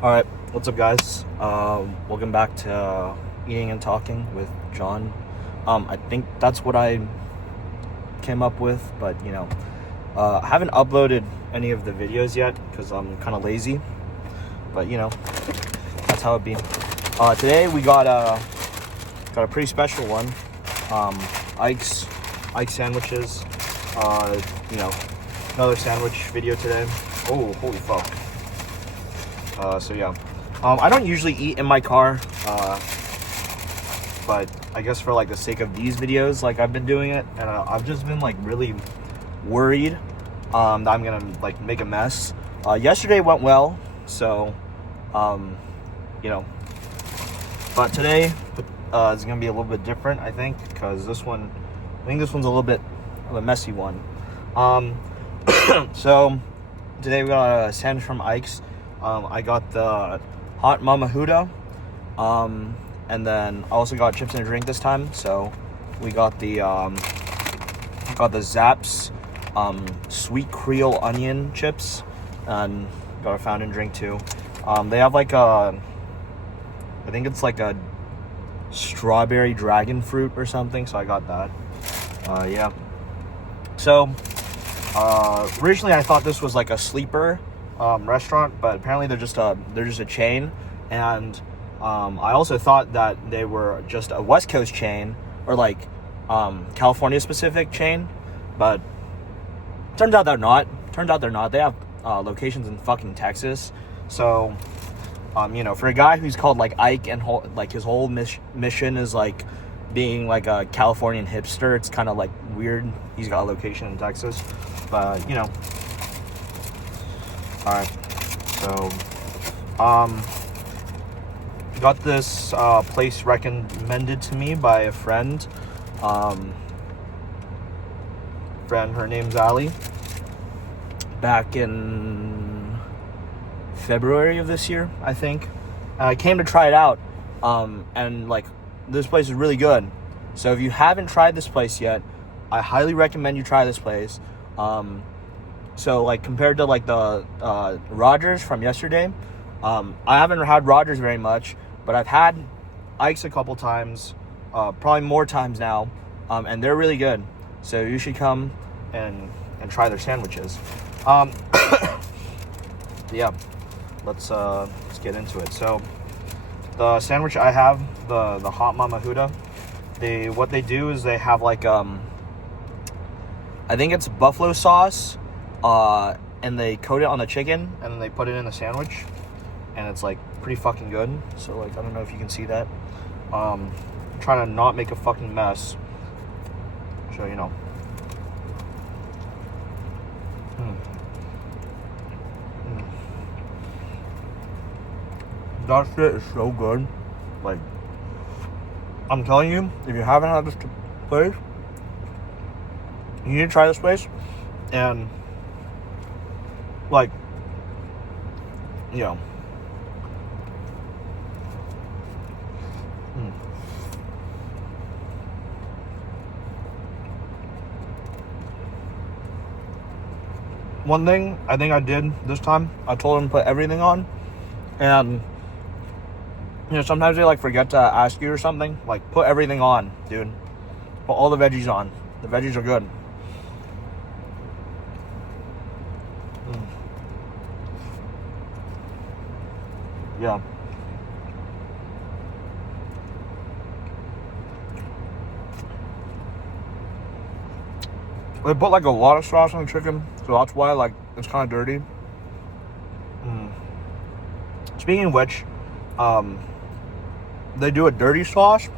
Alright, what's up guys? Welcome back to Eating and Talking with John. I think that's what I came up with, but I haven't uploaded any of the videos yet because I'm kind of lazy, but that's how it be. Today we got a pretty special one. Ike's sandwiches. Another sandwich video today. Oh, holy fuck. I don't usually eat in my car, but I guess for like the sake of these videos, like I've been doing it, and I've just been like really worried that I'm gonna like make a mess. Yesterday went well, so but today is gonna be a little bit different, I think, because this one's a little bit of a messy one. So today we got a sandwich from Ike's. I got the hot mama huda, and then I also got chips and a drink this time. So we got the Zapp's sweet Creole onion chips, and got a fountain drink too. They have like I think it's like a strawberry dragon fruit or something, so I got that. So originally I thought this was like a sleeper restaurant, but apparently they're just a chain, and I also thought that they were just a West Coast chain or like California specific chain, but turns out they're not. They have locations in fucking Texas. So for a guy who's called like Ike and like his whole mission is like being like a Californian hipster, it's kind of like weird he's got a location in Texas, but alright, so got this place recommended to me by a friend. Her name's Ali. Back in February of this year, I think. I came to try it out, and like this place is really good. So if you haven't tried this place yet, I highly recommend you try this place. So like compared to like the Rogers from yesterday, I haven't had Rogers very much, but I've had Ike's a couple times, probably more times now, and they're really good. So you should come and try their sandwiches. Yeah, let's get into it. So the sandwich I have, the hot mama huda, what they do is they have like I think it's buffalo sauce, and they coat it on the chicken, and then they put it in the sandwich, and it's like pretty fucking good. So like I don't know if you can see that. I'm trying to not make a fucking mess, so That shit is so good. Like, I'm telling you, if you haven't had this place, you need to try this place. And like, One thing I think I did this time, I told him to put everything on, and sometimes they like forget to ask you or something. Like, put everything on, dude. Put all the veggies on. The veggies are good. Yeah. They put like a lot of sauce on the chicken, so that's why like it's kind of dirty. Speaking of which, they do a dirty sauce,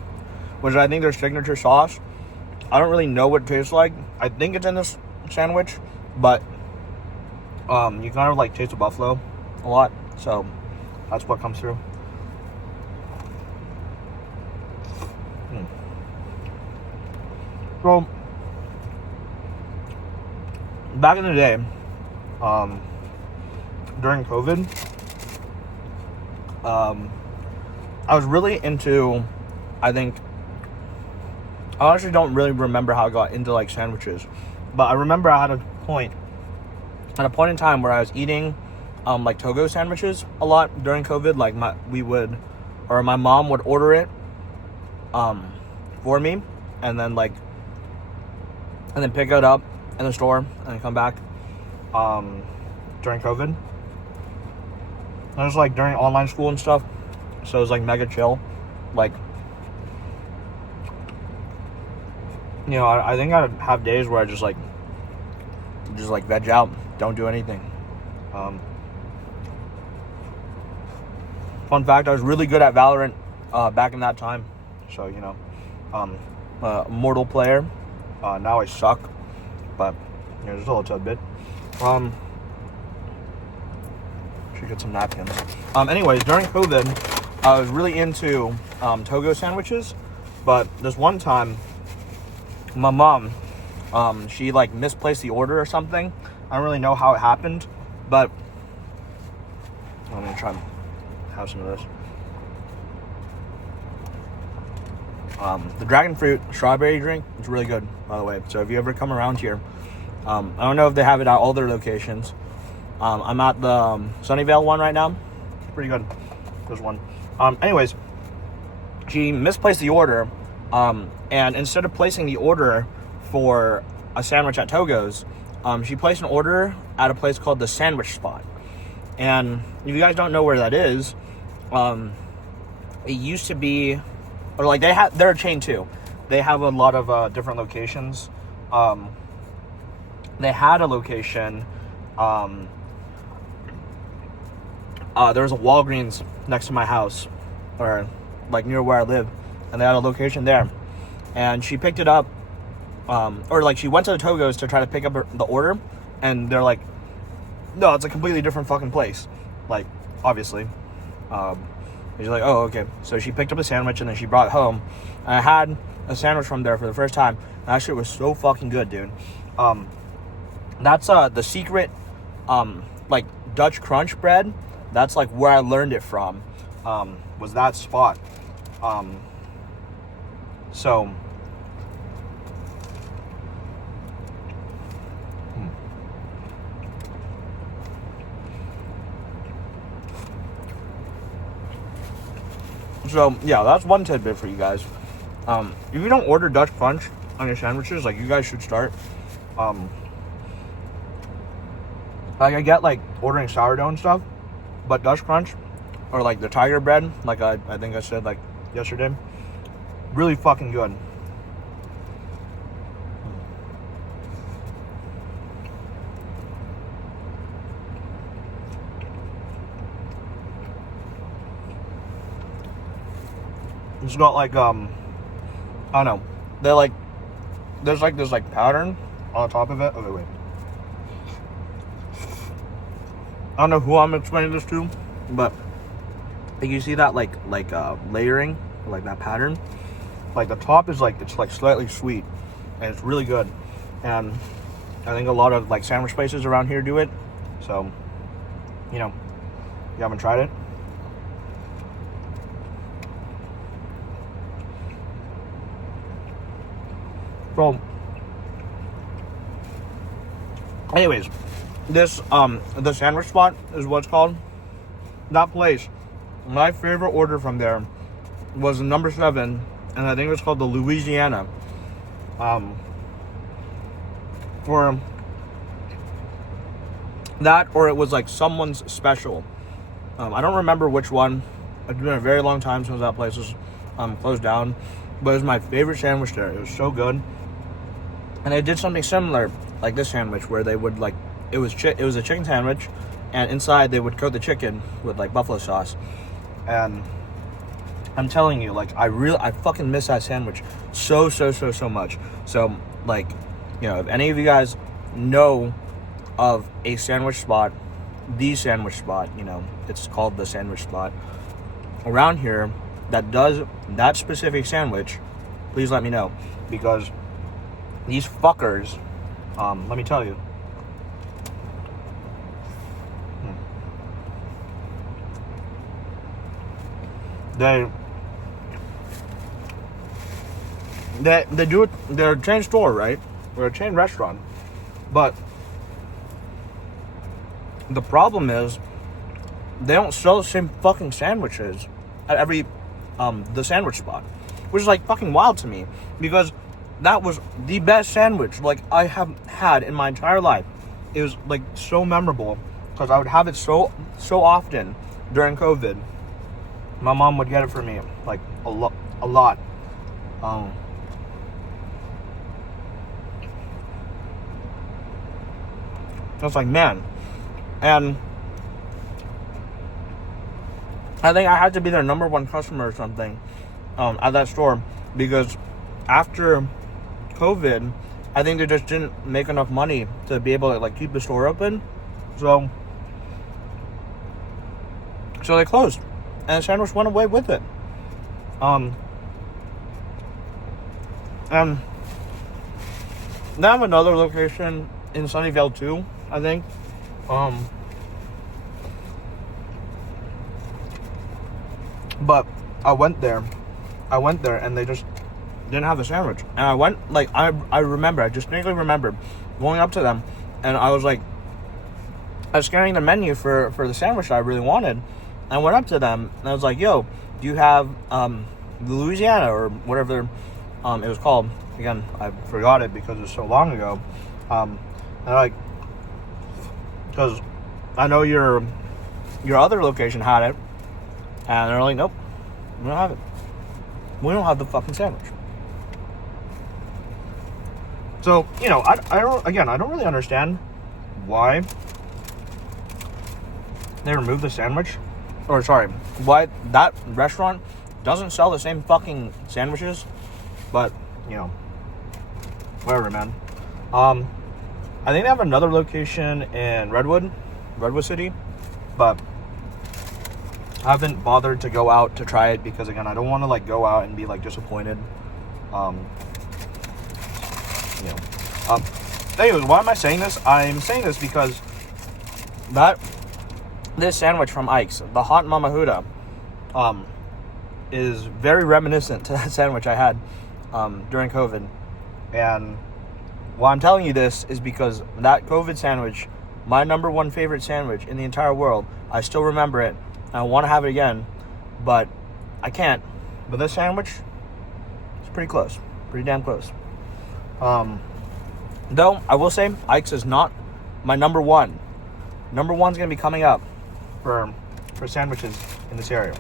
which I think their signature sauce. I don't really know what it tastes like. I think it's in this sandwich, but you kind of like taste the buffalo a lot, so that's what comes through. So back in the day, during COVID, I was really into, I honestly don't really remember how I got into like sandwiches, but I remember I had a point in time where I was eating like Togo sandwiches a lot during COVID. Like my mom would order it for me, and then pick it up in the store and then come back during COVID. It was like during online school and stuff, so it was like mega chill. Like, you know, I think I'd have days where I just veg out, don't do anything. Fun fact, I was really good at Valorant back in that time. So, you know, mortal player. Now I suck, but you know, just a little tad bit. Should get some napkins. Anyways, during COVID, I was really into Togo sandwiches, but this one time, my mom, she like misplaced the order or something. I don't really know how it happened, but I'm gonna try and have some of this. The dragon fruit strawberry drink is really good, by the way. So if you ever come around here, I don't know if they have it at all their locations. I'm at the Sunnyvale one right now. It's pretty good. There's one. Anyways, she misplaced the order, and instead of placing the order for a sandwich at Togo's, she placed an order at a place called the Sandwich Spot. And if you guys don't know where that is, it used to be, or like they're a chain too. They have a lot of different locations. They had a location. There was a Walgreens next to my house, or like near where I live, and they had a location there. And she picked it up, or like she went to the Togo's to try to pick up the order, and they're like, no, it's a completely different fucking place. Like, obviously. She's like, oh, okay. So she picked up a sandwich and then she brought it home. And I had a sandwich from there for the first time. That shit was so fucking good, dude. That's the secret, like Dutch crunch bread. That's like where I learned it from. Was that spot. So. So, yeah, that's one tidbit for you guys. If you don't order Dutch Crunch on your sandwiches, like, you guys should start. Like, I get, like, ordering sourdough and stuff, but Dutch Crunch, or, like, the tiger bread, like I think I said, like, yesterday, really fucking good. It's got like I don't know. They're like there's like this like pattern on top of it. Okay, wait. I don't know who I'm explaining this to, but like you see that like layering, like that pattern. Like the top is like it's like slightly sweet, and it's really good. And I think a lot of like sandwich places around here do it. So, you know, you haven't tried it. So, anyways, this, the Sandwich Spot is what it's called. That place, my favorite order from there was number 7, and I think it was called the Louisiana. For that, or it was like someone's special. I don't remember which one. It's been a very long time since that place was closed down, but it was my favorite sandwich there. It was so good. And they did something similar, like this sandwich, where they would like, it was a chicken sandwich, and inside they would coat the chicken with like buffalo sauce. And I'm telling you, like, I fucking miss that sandwich so much. So, like, you know, if any of you guys know of a sandwich spot, the Sandwich Spot, you know, it's called the Sandwich Spot around here that does that specific sandwich, please let me know, because these fuckers, let me tell you, they do it. They're a chain store, right? They're a chain restaurant, but the problem is they don't sell the same fucking sandwiches at every the sandwich spot, which is like fucking wild to me, because that was the best sandwich like I have had in my entire life. It was like so memorable because I would have it so often during COVID. My mom would get it for me like a lot. I was like, man. And I think I had to be their number one customer or something at that store, because after COVID, I think they just didn't make enough money to be able to like keep the store open. So they closed, and the sandwich went away with it. And they have another location in Sunnyvale too, I think. But I went there and they just didn't have the sandwich. And I went, like, I distinctly remember going up to them, and I was scanning the menu for the sandwich that I really wanted. I went up to them and I was like, yo, do you have the Louisiana or whatever it was called? Again, I forgot it because it was so long ago. And like, because I know your other location had it, and they're like, nope, we don't have it. We don't have the fucking sandwich. So, you know, I don't really understand why they removed the sandwich. Or, sorry, why that restaurant doesn't sell the same fucking sandwiches. But, you know, whatever, man. I think they have another location in Redwood City. But I haven't bothered to go out to try it because, again, I don't want to, like, go out and be, like, disappointed. Anyways, why am I saying this? I'm saying this because this sandwich from Ike's, the Hot Mama Huda, is very reminiscent to that sandwich I had during COVID. And why I'm telling you this is because that COVID sandwich, my number one favorite sandwich in the entire world, I still remember it. I want to have it again, but I can't. But this sandwich is pretty close. Pretty damn close. Though, I will say, Ike's is not my number one. Number one's going to be coming up for sandwiches in this area.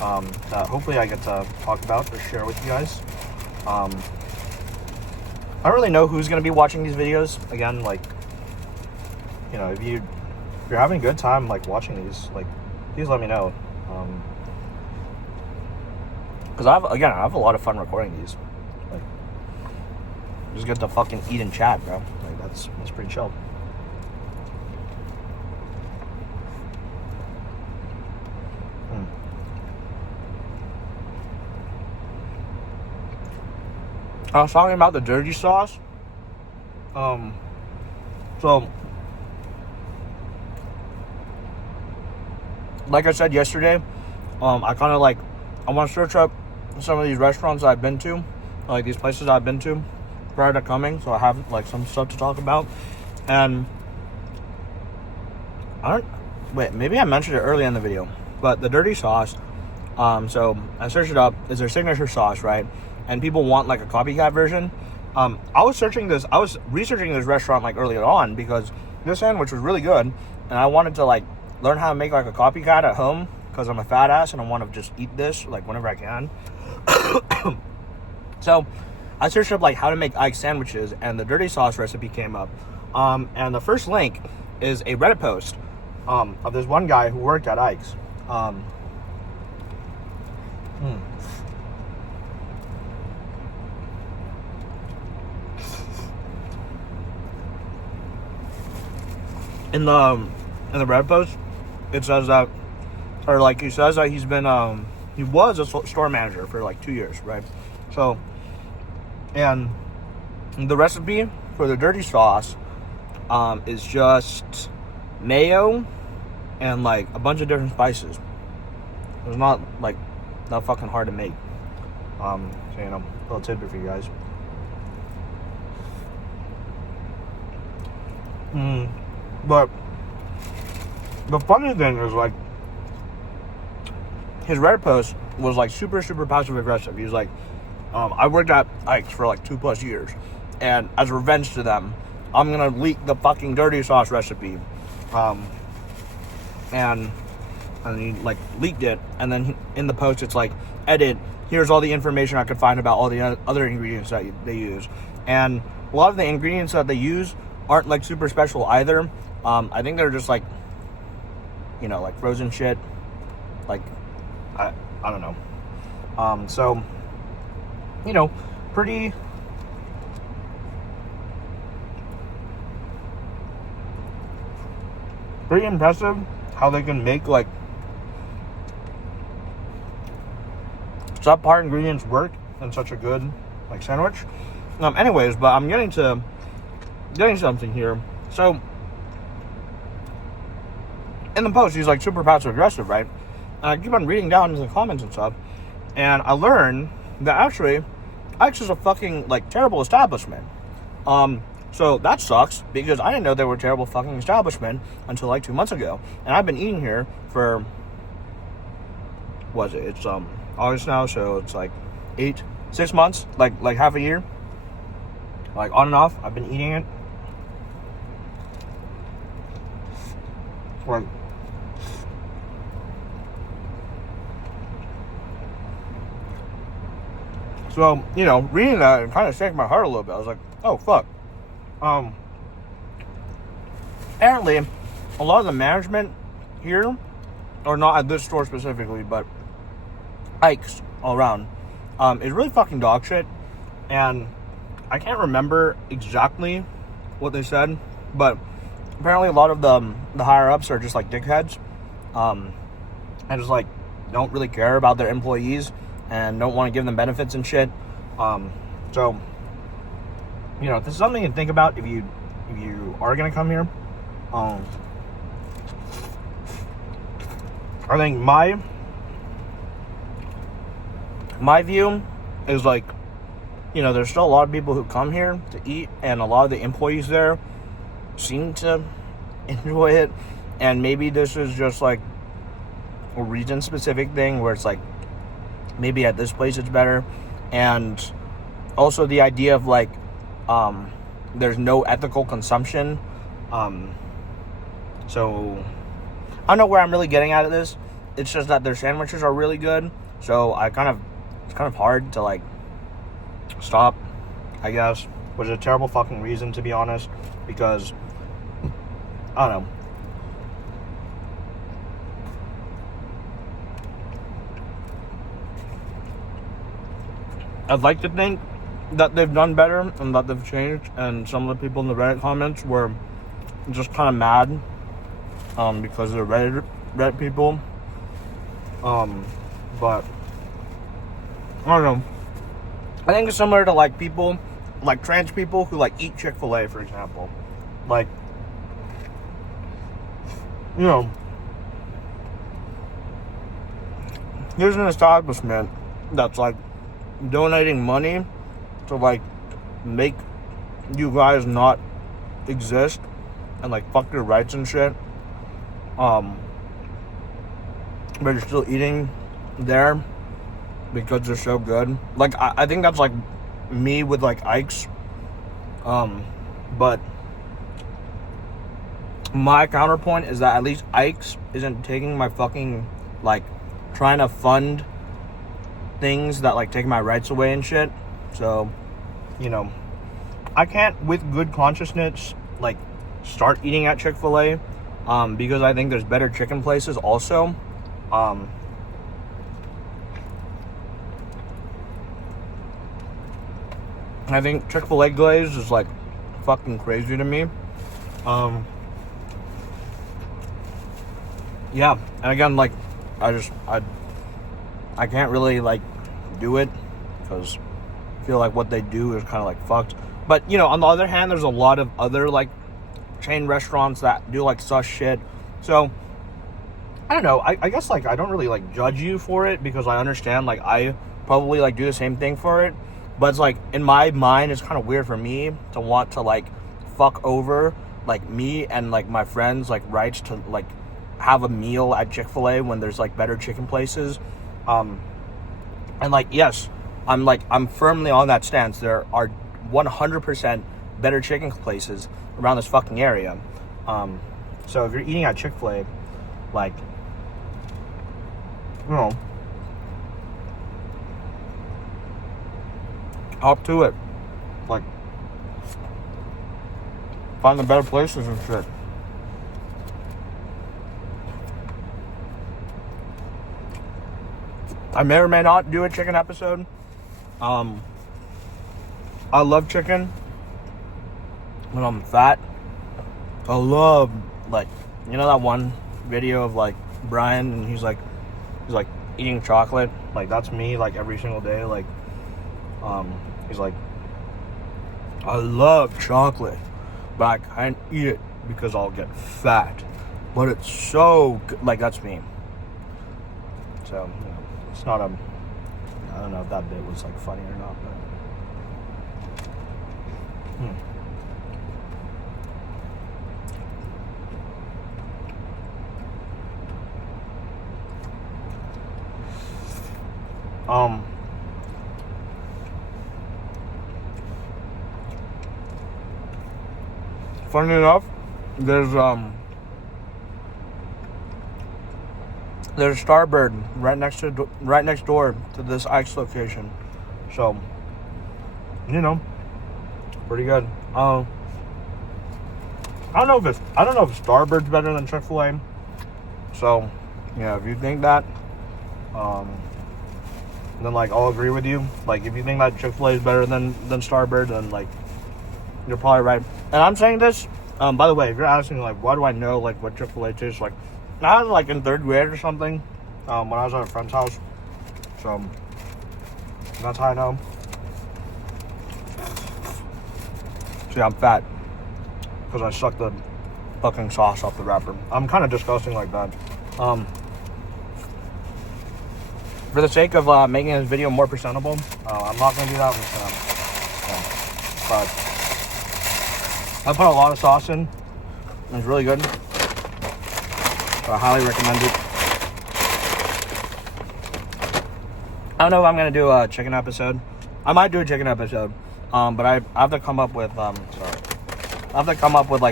That hopefully I get to talk about or share with you guys. I don't really know who's going to be watching these videos. Again, like, you know, if you're having a good time, like, watching these, like, please let me know. Because I have a lot of fun recording these. Like, just get to fucking eat and chat, bro. Like, that's pretty chill. I was talking about the dirty sauce. So, like I said yesterday, I kind of like, I want to search up some of these restaurants I've been to, like these places I've been to prior to coming, so I have like some stuff to talk about. And maybe I mentioned it early in the video, but the dirty sauce, so I searched it up, it's their signature sauce, right? And people want like a copycat version. I was researching this restaurant like earlier on because this sandwich was really good, and I wanted to like learn how to make like a copycat at home because I'm a fat ass and I want to just eat this like whenever I can. So I searched up like how to make Ike's sandwiches, and the dirty sauce recipe came up. And the first link is a Reddit post of this one guy who worked at Ike's. In the Reddit post, it says that, or like he says that he's been he was a store manager for like 2 years, right? So, and the recipe for the dirty sauce is just mayo and like a bunch of different spices. It's not fucking hard to make. So, you know, a little tidbit for you guys. But the funny thing is, like, his Reddit post was like super, super passive aggressive. He was like, I worked at Ike's for like 2+ years, and as revenge to them, I'm gonna leak the fucking dirty sauce recipe. And he like leaked it, and then in the post it's like, edit, here's all the information I could find about all the other ingredients that they use. And a lot of the ingredients that they use aren't like super special either. I think they're just like, you know, like frozen shit. Like, I don't know. So, you know, pretty impressive how they can make like subpar ingredients work in such a good like sandwich. Anyways, but I'm getting something here. So in the post, he's like super passive aggressive, right? And I keep on reading down into the comments and stuff, and I learned that actually Ike's is a fucking like terrible establishment. So that sucks, because I didn't know they were a terrible fucking establishment until like 2 months ago. And I've been eating here for, it's August now, so it's like 6 months, like half a year. Like on and off, I've been eating it. Like, so, you know, reading that, it kind of shook my heart a little bit. I was like, oh fuck. Apparently, a lot of the management here, or not at this store specifically, but Ike's all around, is really fucking dog shit. And I can't remember exactly what they said, but apparently a lot of the higher ups are just like dickheads, and just like don't really care about their employees and don't want to give them benefits and shit. So, you know, this is something to think about if you are gonna come here. I think my view is like, you know, there's still a lot of people who come here to eat, and a lot of the employees there seem to enjoy it. And maybe this is just like a region specific thing where it's like, maybe at this place it's better. And also the idea of like, there's no ethical consumption. So I don't know where I'm really getting out of this. It's just that their sandwiches are really good. So it's kind of hard to like stop, I guess, which is a terrible fucking reason, to be honest, because I don't know. I'd like to think that they've done better and that they've changed, and some of the people in the Reddit comments were just kind of mad because they're Reddit people. But I don't know. I think it's similar to like people, like trans people who like eat Chick-fil-A, for example. Like, you know, here's an establishment that's like donating money to like make you guys not exist and like fuck your rights and shit. But you're still eating there because they're so good. Like, I think that's like me with like Ike's. But my counterpoint is that at least Ike's isn't taking my fucking, like, trying to fund things that like take my rights away and shit. So, you know, I can't with good consciousness like start eating at Chick-fil-A, because I think there's better chicken places also. I think Chick-fil-A glaze is like fucking crazy to me. Yeah, and again, like, I can't really like do it because I feel like what they do is kind of like fucked. But, you know, on the other hand, there's a lot of other like chain restaurants that do like sus shit. So I don't know. I guess like I don't really like judge you for it, because I understand like I probably like do the same thing for it. But it's like, in my mind, it's kind of weird for me to want to like fuck over like me and like my friends like rights to like have a meal at Chick-fil-A when there's like better chicken places. And like, yes, I'm firmly on that stance. There are 100% better chicken places around this fucking area. So if you're eating at Chick-fil-A, like, you know, hop to it. Like, find the better places and shit. I may or may not do a chicken episode. I love chicken when I'm fat. I love, like, you know that one video of like Brian and he's like eating chocolate? Like, that's me, like, every single day. Like, he's like, I love chocolate, but I can't eat it because I'll get fat. But it's so good. Like, that's me. So, you know, it's not a, I don't know if that bit was like funny or not, but funny enough, there's Starbird right next door to this Ike's location, so, you know, pretty good. I don't know if Starbird's better than Chick-fil-A. So, yeah, if you think that, then like I'll agree with you. Like, if you think that Chick-fil-A is better than Starbird, then like you're probably right. And I'm saying this, by the way, if you're asking like why do I know like what Chick-fil-A tastes like, I was like in 3rd grade or something, when I was at a friend's house. So that's how I know. See, I'm fat because I sucked the fucking sauce off the wrapper. I'm kind of disgusting like that. For the sake of making this video more presentable, I'm not going to do that. But I put a lot of sauce in. It's really good. So I highly recommend it. I don't know if I'm going to do a chicken episode. I might do a chicken episode. But I have to come up with, like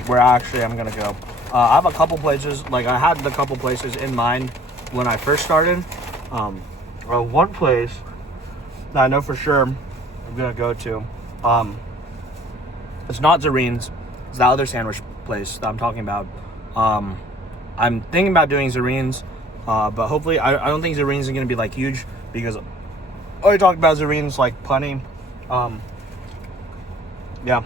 where actually I'm going to go. I have a couple places, like I had the couple places in mind when I first started. One place that I know for sure I'm going to go to, it's not Zarine's, it's the other sandwich place that I'm talking about. I'm thinking about doing Zarine's, but hopefully, I don't think Zarine's is going to be like huge, because I already talked about Zarine's like plenty. Yeah.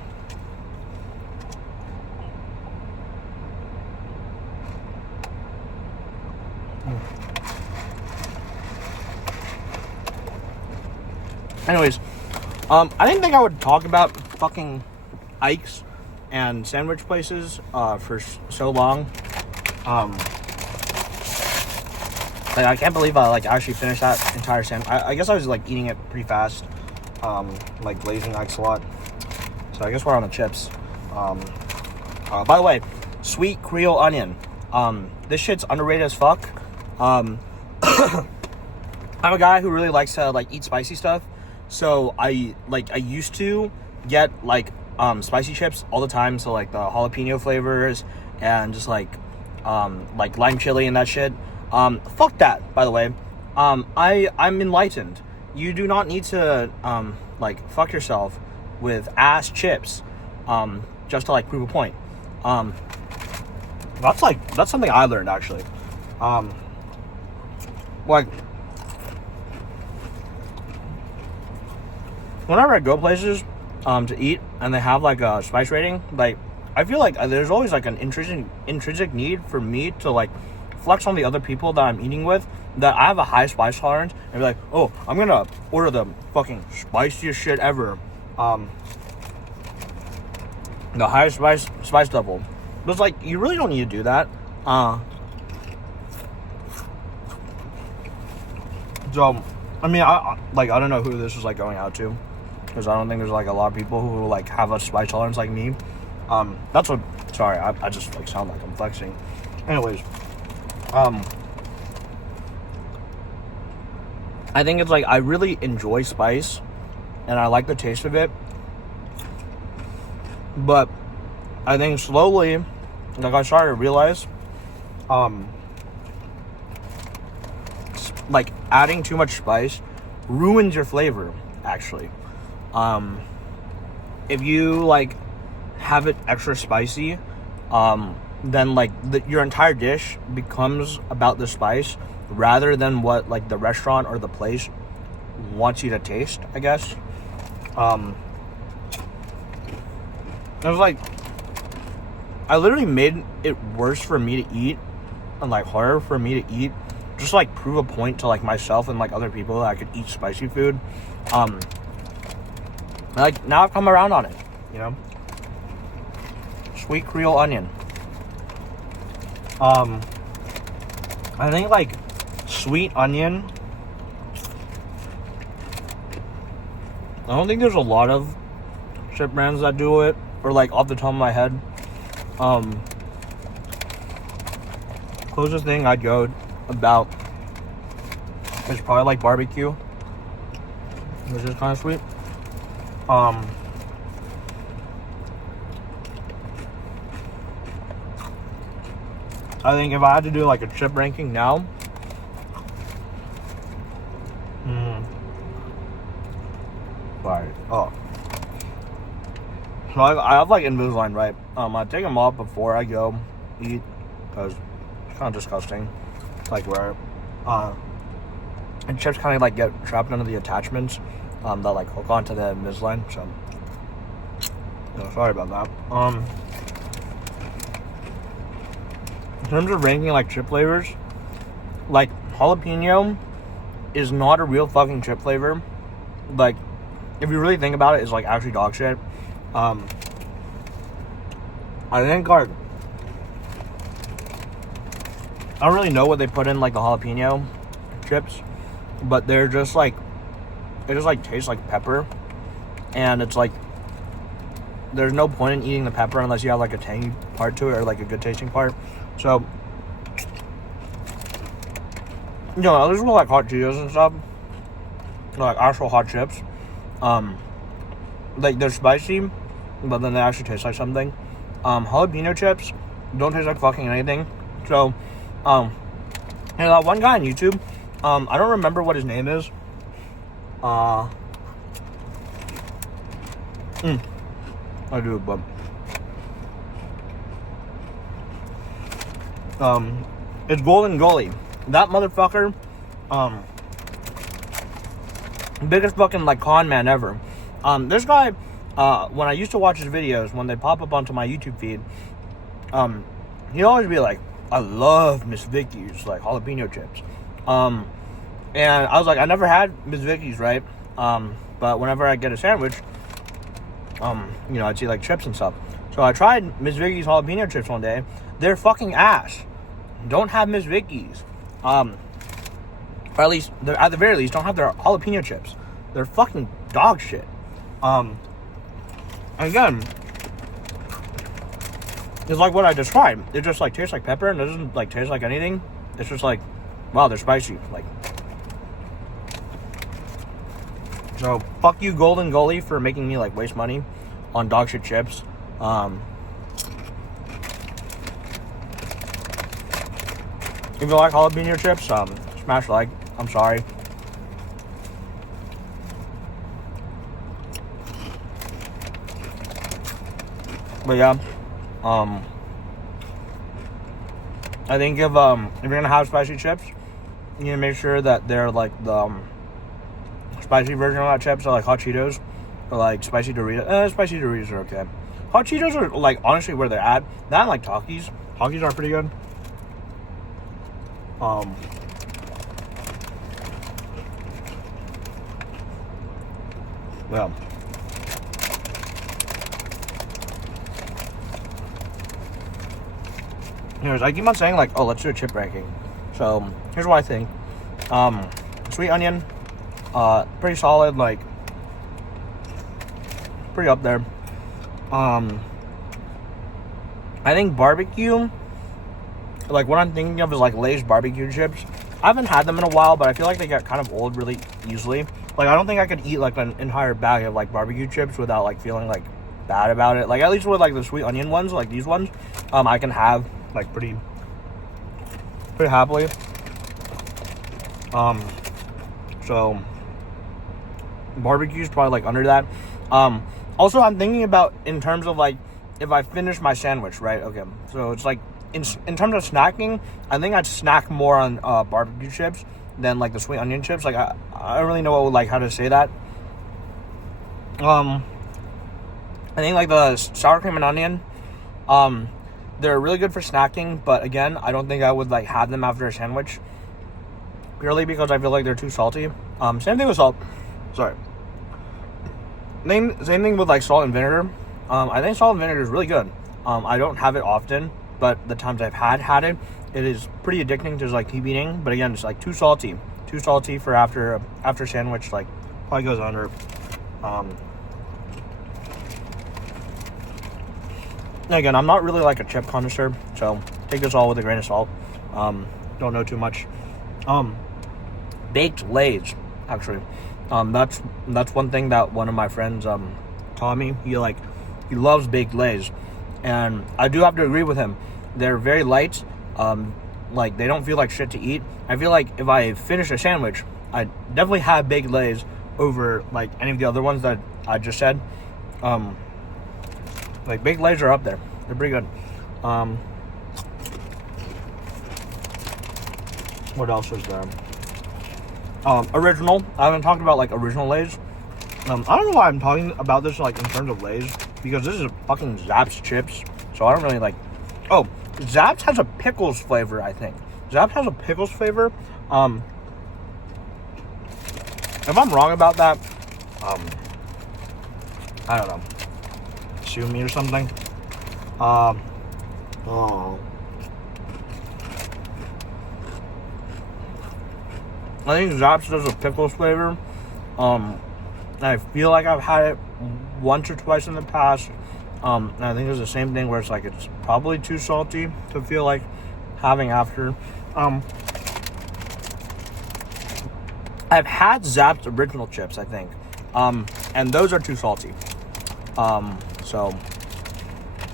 Anyways, I didn't think I would talk about fucking Ike's and sandwich places for so long. Like, I can't believe I like actually finished that entire sandwich. I guess I was like eating it pretty fast, like glazing Ike's a lot. So I guess we're on the chips. By the way, sweet Creole onion. This shit's underrated as fuck. I'm a guy who really likes to like eat spicy stuff. So I used to get like spicy chips all the time. So like the jalapeno flavors and just like lime chili and that shit. Fuck that, by the way. I'm enlightened. You do not need to like fuck yourself with ass chips just to like prove a point. That's something I learned actually. Like, whenever I go places to eat and they have like a spice rating, like I feel like there's always like an intrinsic need for me to like flex on the other people that I'm eating with that I have a high spice tolerance and be like, oh, I'm gonna order the fucking spiciest shit ever. The highest spice level. But it's like, you really don't need to do that. So, I mean, I don't know who this is like going out to, because I don't think there's like a lot of people who like have a spice tolerance like me. That's what. Sorry, I just like sound like I'm flexing. Anyways, I think it's like I really enjoy spice and I like the taste of it, but I think slowly, like, I started to realize like adding too much spice ruins your flavor, actually. If you like have it extra spicy, then like your entire dish becomes about the spice rather than what like the restaurant or the place wants you to taste, I guess. It was like I literally made it worse for me to eat and like harder for me to eat, just to, like, prove a point to like myself and like other people that I could eat spicy food. Like, now I've come around on it, you know. Sweet Creole onion. I think like sweet onion, I don't think there's a lot of chip brands that do it, or like off the top of my head. Closest thing I'd go about is probably like barbecue, which is kind of sweet. I think if I had to do like a chip ranking now, right. Oh, so I have like Invisalign, right? I take them off before I go eat because it's kind of disgusting. Like where, and chips kind of like get trapped under the attachments that like hook onto the Invisalign. So, sorry about that. In terms of ranking like chip flavors, like jalapeno is not a real fucking chip flavor. Like, if you really think about it, it's like actually dog shit. I think like I don't really know what they put in like the jalapeno chips, but they're just like, it just like tastes like pepper, and it's like there's no point in eating the pepper unless you have like a tangy part to it or like a good tasting part. So, you know, there's more like hot Cheetos and stuff, like actual hot chips. Like they're spicy, but then they actually taste like something. Jalapeno chips don't taste like fucking anything. So, and that one guy on YouTube, I don't remember what his name is. I do, but it's Golden Goalie. That motherfucker, biggest fucking like con man ever. This guy, when I used to watch his videos, when they pop up onto my YouTube feed, he'd always be like, I love Miss Vicky's like jalapeno chips. And I was like, I never had Miss Vicky's, right? But whenever I get a sandwich, you know, I'd see like chips and stuff. So I tried Miss Vicky's jalapeno chips one day. They're fucking ass. Don't have Miss Vicky's. Or at least, at the very least, don't have their jalapeno chips. They're fucking dog shit. Again, it's like what I described. It just like tastes like pepper and it doesn't like taste like anything. It's just like, wow, they're spicy. Like, so fuck you, Golden Goalie, for making me like waste money on dog shit chips. If you like jalapeno chips, smash like. I'm sorry. But yeah, I think if you're gonna have spicy chips, you need to make sure that they're like the spicy version of that chips, are like hot Cheetos or like spicy Doritos. Spicy Doritos are okay. Hot Cheetos are like honestly where they're at. That and like Takis. Takis are pretty good. Yeah. Anyways, I keep on saying like, oh, let's do a chip ranking. So here's what I think. Sweet onion, pretty solid, like pretty up there. I think barbecue like what I'm thinking of is like Lay's barbecue chips. I haven't had them in a while, but I feel like they get kind of old really easily. Like I don't think I could eat like an entire bag of like barbecue chips without like feeling like bad about it. Like at least with like the sweet onion ones, like these ones, I can have like pretty happily. So barbecue's probably like under that. Also I'm thinking about in terms of like if I finish my sandwich, right? Okay, so it's like in terms of snacking, I think I'd snack more on barbecue chips than like the sweet onion chips. Like I don't really know like how to say that. I think like the sour cream and onion, they're really good for snacking, but again, I don't think I would like have them after a sandwich, purely because I feel like they're too salty. Same thing with salt. Sorry. Same thing with like salt and vinegar. I think salt and vinegar is really good. I don't have it often, but the times I've had it, it is pretty addicting to just like keep eating. But again, it's like too salty for after sandwich. Like probably goes under. Again, I'm not really like a chip connoisseur, so take this all with a grain of salt. Don't know too much. Baked Lay's, actually. That's one thing that one of my friends taught me. He loves baked Lay's, and I do have to agree with him. They're very light. Like they don't feel like shit to eat. I feel like if I finish a sandwich, I definitely have baked Lay's over like any of the other ones that I just said. Like baked Lay's are up there. They're pretty good. What else is there? Original. I haven't talked about like original Lay's. I don't know why I'm talking about this like in terms of Lay's, because this is fucking Zapp's chips. So I don't really like. Oh, Zapp's has a pickles flavor. I think Zapp's has a pickles flavor. If I'm wrong about that, I don't know. Sue me or something. Oh. I think Zapp's does a pickles flavor. I feel like I've had it once or twice in the past. And I think it's the same thing where it's like it's probably too salty to feel like having after. I've had Zapp's original chips, I think. And those are too salty. So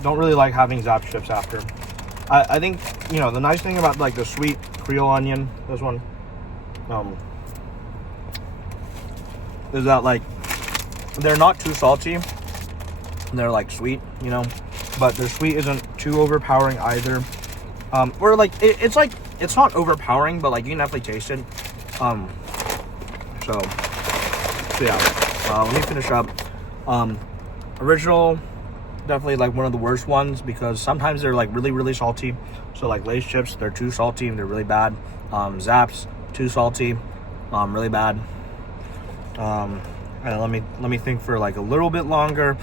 don't really like having Zapp's chips after. I think, you know, the nice thing about like the sweet Creole onion, this one, is that like they're not too salty. They're like sweet, you know, but their sweet isn't too overpowering either. Or like it's like it's not overpowering, but like you can definitely taste it. So yeah. Let me finish up. Original, definitely like one of the worst ones because sometimes they're like really salty. So like Lay's chips, they're too salty and they're really bad. Zapp's too salty, really bad. And let me think for like a little bit longer.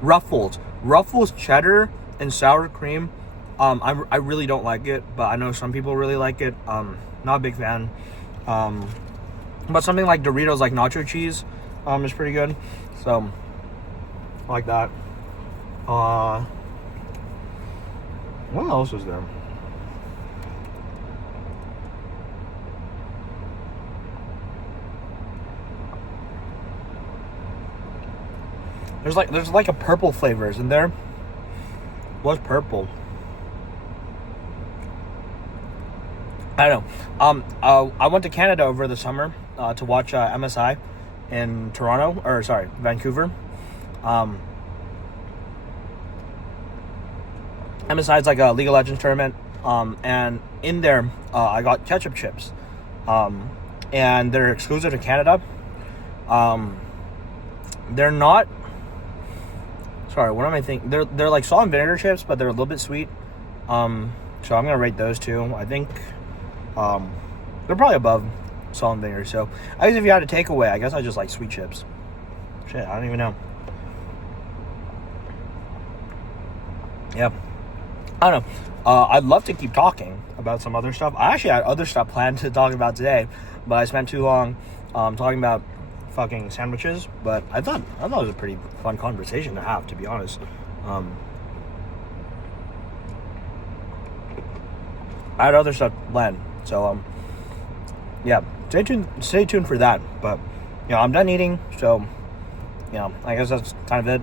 Ruffles cheddar and sour cream. I really don't like it, but I know some people really like it. Not a big fan. But something like Doritos, like nacho cheese, is pretty good. So like that. What else is there? There's like a purple flavor, isn't there? What's purple? I don't know. I went to Canada over the summer to watch MSI in Vancouver. MSI is like a League of Legends tournament, and in there I got ketchup chips, and they're exclusive to Canada. They're not. Sorry, what am I thinking? They're like salt and vinegar chips, but they're a little bit sweet. So I'm gonna rate those two. I think they're probably above salt and vinegar. So I guess if you had a takeaway, I guess I just like sweet chips. Shit, I don't even know. Yeah, I don't know. I'd love to keep talking about some other stuff. I actually had other stuff planned to talk about today, but I spent too long talking about fucking sandwiches. But I thought it was a pretty fun conversation to have, to be honest. I had other stuff planned. So, yeah, stay tuned for that. But, I'm done eating, so, I guess that's kind of it.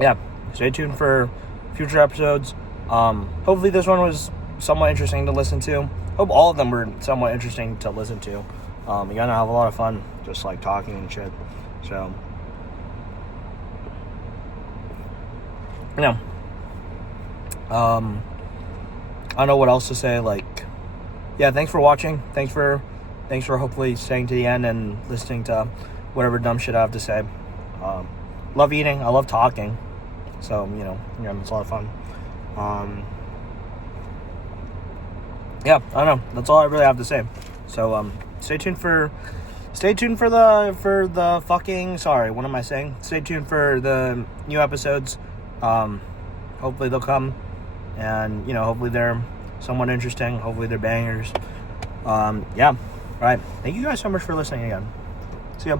Yeah, stay tuned for future episodes. Hopefully this one was somewhat interesting to listen to. Hope all of them were somewhat interesting to listen to. You're gonna have a lot of fun just like talking and shit. So, I don't know what else to say. Like, yeah, thanks for watching. Thanks for hopefully staying to the end and listening to whatever dumb shit I have to say. Love eating. I love talking. So, it's a lot of fun. Yeah, I don't know. That's all I really have to say. So, stay tuned for the fucking, sorry, what am I saying? Stay tuned for the new episodes. Hopefully they'll come, and, hopefully they're somewhat interesting. Hopefully they're bangers. Yeah. All right. Thank you guys so much for listening again. See ya.